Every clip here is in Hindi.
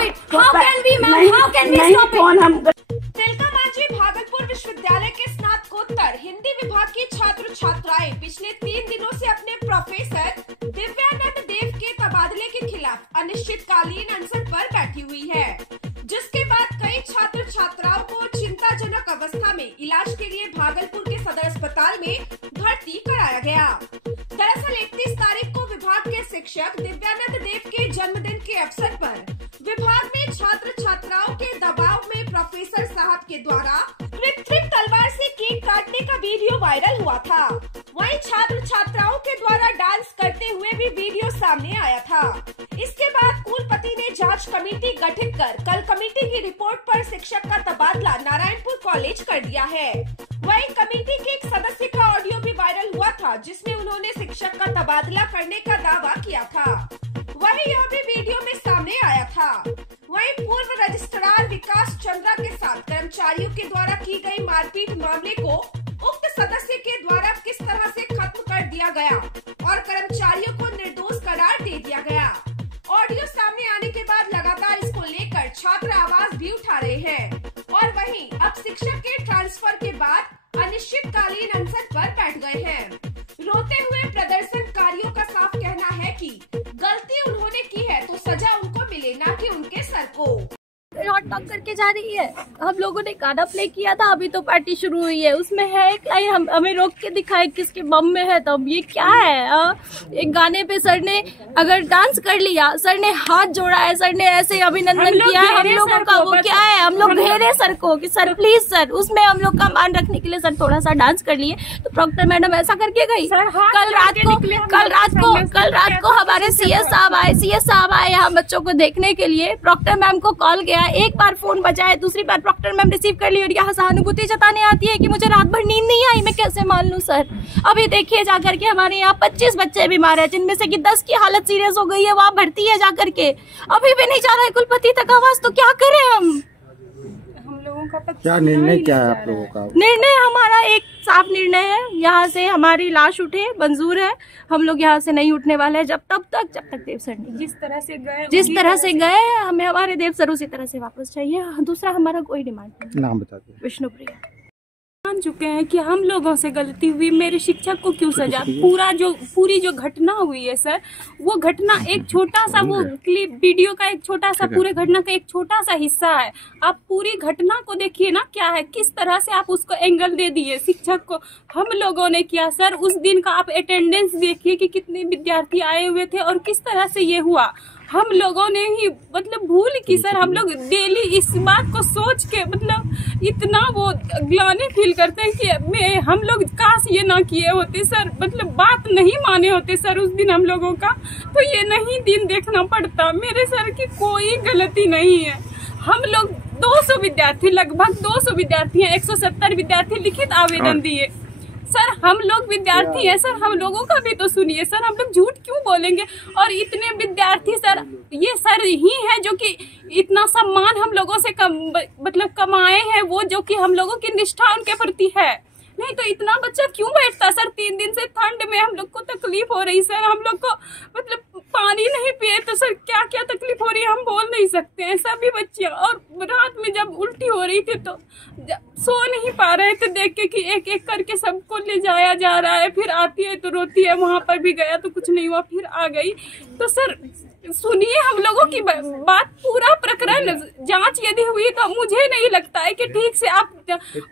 तिलका मांझी भागलपुर विश्वविद्यालय के स्नातकोत्तर हिंदी विभाग की छात्र छात्राएं पिछले 3 दिनों से अपने प्रोफेसर दिव्यानंद देव के तबादले के खिलाफ अनिश्चितकालीन अनशन पर बैठी हुई है, जिसके बाद कई छात्र छात्राओं को चिंताजनक अवस्था में इलाज के लिए भागलपुर के सदर अस्पताल में भर्ती कराया गया। दरअसल 31 तारीख को विभाग के शिक्षक दिव्यानंद देव के जन्मदिन के अवसर पर विभाग में छात्र छात्राओं के दबाव में प्रोफेसर साहब के द्वारा कृत्रिम तलवार से केक काटने का वीडियो वायरल हुआ था। वहीं छात्र छात्राओं के द्वारा डांस करते हुए भी वीडियो सामने आया था। इसके बाद कुलपति ने जांच कमेटी गठित कर कल कमेटी की रिपोर्ट पर शिक्षक का तबादला नारायणपुर कॉलेज कर दिया है। वहीं कमेटी के एक सदस्य का ऑडियो भी वायरल हुआ था, जिसमें उन्होंने शिक्षक का तबादला करने का दावा किया था। वहीं यह भी वीडियो में सामने आया था। वहीं पूर्व रजिस्ट्रार विकास चंद्रा के साथ कर्मचारियों के द्वारा की गई मारपीट मामले को उक्त सदस्य के द्वारा किस तरह से खत्म कर दिया गया और कर्मचारियों को निर्दोष करार दे दिया गया। ऑडियो सामने आने के बाद लगातार इसको लेकर छात्र आवाज भी उठा रहे हैं और वहीं अब शिक्षक के ट्रांसफर के बाद अनिश्चितकालीन अनशन पर बैठ गए हैं। रोते हुए प्रदर्शनकारियों का साफ कहना है कि गलती उन्होंने की है तो सजा उनको मिले, ना कि उनके सर को। हॉट टॉक करके जा रही है। हम लोगों ने गाना प्ले किया था, अभी तो पार्टी शुरू हुई है, उसमें है एक लाइन हमें रोक के दिखाए किसके बम में है, तब ये क्या है। एक गाने पे सर ने अगर डांस कर लिया, सर ने हाथ जोड़ा है, सर ने ऐसे अभिनंदन किया है हम लोगों का, वो क्या है, हम लोग घेरे सर को कि सर प्लीज सर, उसमें हम लोग का मान रखने के लिए सर थोड़ा सा डांस कर लिए तो प्रॉक्टर मैडम ऐसा करके गई। कल रात को हमारे सीएस साहब आए यहाँ बच्चों को देखने के लिए। प्रॉक्टर मैम को कॉल गया, एक बार फोन बजाए, दूसरी बार प्रॉक्टर मैम रिसीव कर ली और यहाँ सहानुभूति जताने आती है कि मुझे रात भर नींद नहीं आई, मैं कैसे मान लूं सर। अभी देखिए जाकर के हमारे यहाँ 25 बच्चे बीमार है, जिनमें से कि 10 की हालत सीरियस हो गई है, वहाँ भर्ती है जाकर के, अभी भी नहीं जा रहा है कुलपति तक आवाज, तो क्या करें हम लोगों का। क्या निर्णय क्या है आप लोगों का? निर्णय हमारा एक साफ निर्णय है, यहाँ से हमारी लाश उठे मंजूर है, हम लोग यहाँ से नहीं उठने वाले हैं जब तक देव सर नहीं, जिस तरह से गए हमें हमारे देव सर उसी तरह से वापस चाहिए। दूसरा हमारा कोई डिमांड नहीं। नाम बता दीजिए। विष्णुप्रिया। मान चुके हैं कि हम लोगों से गलती हुई, मेरे शिक्षक को क्यों सजा। पूरी जो घटना हुई है सर, वो घटना एक छोटा सा, वो क्लिप वीडियो का एक छोटा सा, पूरे घटना का एक छोटा सा हिस्सा है। आप पूरी घटना को देखिए ना, क्या है, किस तरह से आप उसको एंगल दे दिए शिक्षक को। हम लोगों ने किया सर, उस दिन का आप अटेंडेंस देखिए कि कितने विद्यार्थी आए हुए थे और किस तरह से ये हुआ। हम लोगों ने ही मतलब भूल की सर, हम लोग डेली इस बात को सोच के मतलब इतना वो ग्लानि फील करते हैं कि हम लोग काश ये ना किए होते सर, मतलब बात नहीं माने होते सर उस दिन हम लोगों का, तो ये नहीं दिन देखना पड़ता। मेरे सर की कोई गलती नहीं है। हम लोग 200 विद्यार्थी, लगभग 200 विद्यार्थी हैं, 170 विद्यार्थी लिखित आवेदन दिए सर। हम लोग विद्यार्थी हैं सर, हम लोगों का भी तो सुनिए सर, हम लोग झूठ क्यों बोलेंगे। और इतने विद्यार्थी सर, ये सर ही है जो कि इतना सम्मान हम लोगों से मतलब कमाए हैं, वो जो कि हम लोगों की निष्ठा उनके प्रति है। नहीं तो इतना बच्चा क्यों बैठता सर। 3 दिन से ठंड में हम लोग को तकलीफ हो रही सर, हम लोग को मतलब पानी नहीं पिए तो सर क्या क्या तकलीफ हो रही है हम बोल नहीं सकते हैं। सभी बच्चे, और रात में जब उल्टी हो रही थी तो सो नहीं पा रहे थे देख के कि एक एक करके सबको ले जाया जा रहा है, फिर आती है तो रोती है। वहां पर भी गया तो कुछ नहीं हुआ, फिर आ गई। तो सर सुनिए हम लोगों की बात, पूरा प्रकरण जांच यदि हुई तो मुझे नहीं लगता है कि ठीक से आप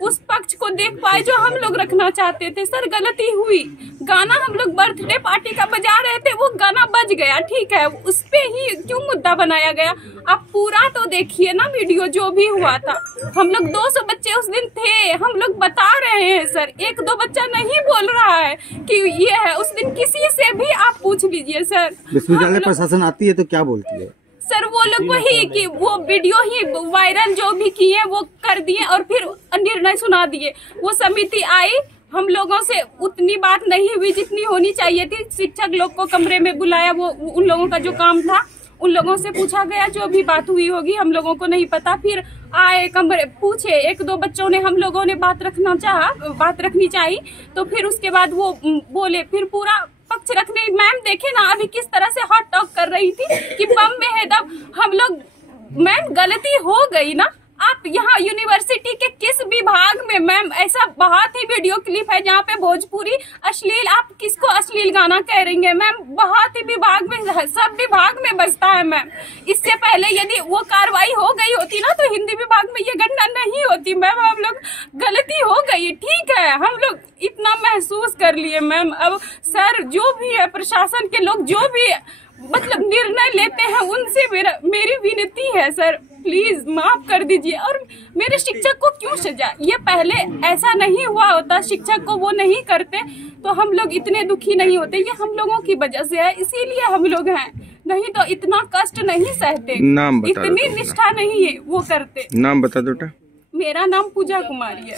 उस पक्ष को देख पाए जो हम लोग रखना चाहते थे। सर गलती हुई, गाना हम लोग बर्थडे पार्टी का बजा रहे थे, वो गाना बज गया, ठीक है, उस पे ही क्यों मुद्दा बनाया गया। आप पूरा तो देखिए ना वीडियो जो भी हुआ था। हम लोग 200 बच्चे उस दिन थे, हम लोग बता रहे हैं सर, 1-2 बच्चा नहीं बोल रहा है कि ये है। उस दिन किसी से भी आप पूछ लीजिए सर। विश्वविद्यालय प्रशासन आती है तो क्या बोलती है सर? वो लोग वही कि वो वीडियो ही वायरल जो भी किए वो कर दिए और फिर निर्णय सुना दिए। वो समिति आई, हम लोगों से उतनी बात नहीं हुई जितनी होनी चाहिए थी। शिक्षक लोग को कमरे में बुलाया, वो उन लोगों का जो काम था उन लोगों से पूछा गया, जो भी बात हुई होगी हम लोगों को नहीं पता। फिर आए कमरे, पूछे, 1-2 बच्चों ने, हम लोगों ने बात रखनी चाहिए, तो फिर उसके बाद वो बोले, फिर पूरा पक्ष रखने। मैम देखे ना अभी किस तरह से हॉट टॉक कर रही थी कि बम में है दम। हम लोग मैम गलती हो गई ना। आप यहाँ यूनिवर्सिटी के किस विभाग में मैम ऐसा बहुत ही वीडियो क्लिप है जहाँ पे भोजपुरी अश्लील, आप किसको अश्लील गाना कह रही हैं मैम? बहुत ही विभाग में, सब विभाग में बजता है मैम। इससे पहले यदि वो कार्रवाई हो गई होती ना तो हिंदी विभाग में ये घटना नहीं होती मैम। हम लोग गलती हो गई, ठीक है, हम लोग इतना महसूस कर लिए मैम। अब सर जो भी है, प्रशासन के लोग जो भी मतलब निर्णय लेते हैं, उनसे मेरी विनती है सर, प्लीज माफ कर दीजिए। और मेरे शिक्षक को क्यों सजा? ये पहले ऐसा नहीं हुआ होता, शिक्षक को वो नहीं करते तो हम लोग इतने दुखी नहीं होते। ये हम लोगों की वजह से है, इसीलिए हम लोग हैं, नहीं तो इतना कष्ट नहीं सहते। नाम बता इतनी निष्ठा नहीं है वो करते। नाम बता दो बेटा। मेरा नाम पूजा कुमारी है।